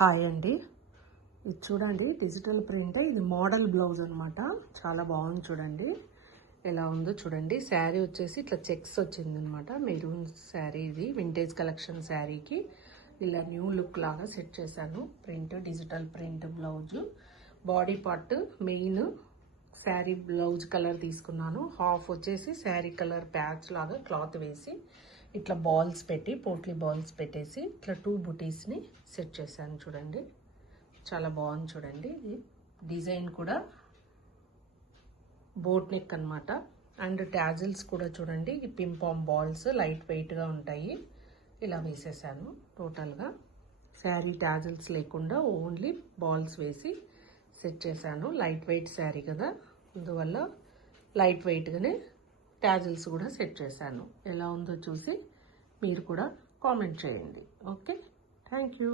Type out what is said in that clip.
Hi అండి, ఇది చూడండి డిజిటల్ ప్రింట్. ఇది మోడల్ బ్లౌజ్ అనమాట. చాలా బాగుంది చూడండి, ఎలా ఉందో చూడండి. శారీ వచ్చేసి ఇట్లా చెక్స్ వచ్చింది అనమాట. మెరూన్ శారీ, ఇది వింటేజ్ కలెక్షన్ శారీకి ఇలా న్యూ లుక్ లాగా సెట్ చేశాను. Print digital print blouse. Body part main sari blouse colour తీసుకున్నాను. హాఫ్ వచ్చేసి శారీ కలర్ ప్యాచ్ లాగా క్లాత్ వేసి ఇట్లా బాల్స్ పెట్టి, పోట్లీ బాల్స్ పెట్టేసి ఇట్లా 2 బుటీస్ని సెట్ చేశాను చూడండి. చాలా బాగుంది చూడండి. ఇది డిజైన్ కూడా బోట్ నెక్ అనమాట. అండ్ ట్యాజిల్స్ కూడా చూడండి, ఈ పింపామ్ బాల్స్ లైట్ వెయిట్గా ఉంటాయి. ఇలా వేసేసాను టోటల్గా. శారీ ట్యాజిల్స్ లేకుండా ఓన్లీ బాల్స్ వేసి సెట్ చేశాను. లైట్ వెయిట్ శారీ కదా, అందువల్ల లైట్ వెయిట్గానే ట్యాజిల్స్ కూడా సెట్ చేశాను. ఎలా ఉందో చూసి మీరు కూడా కామెంట్ చేయండి. Okay, thank you.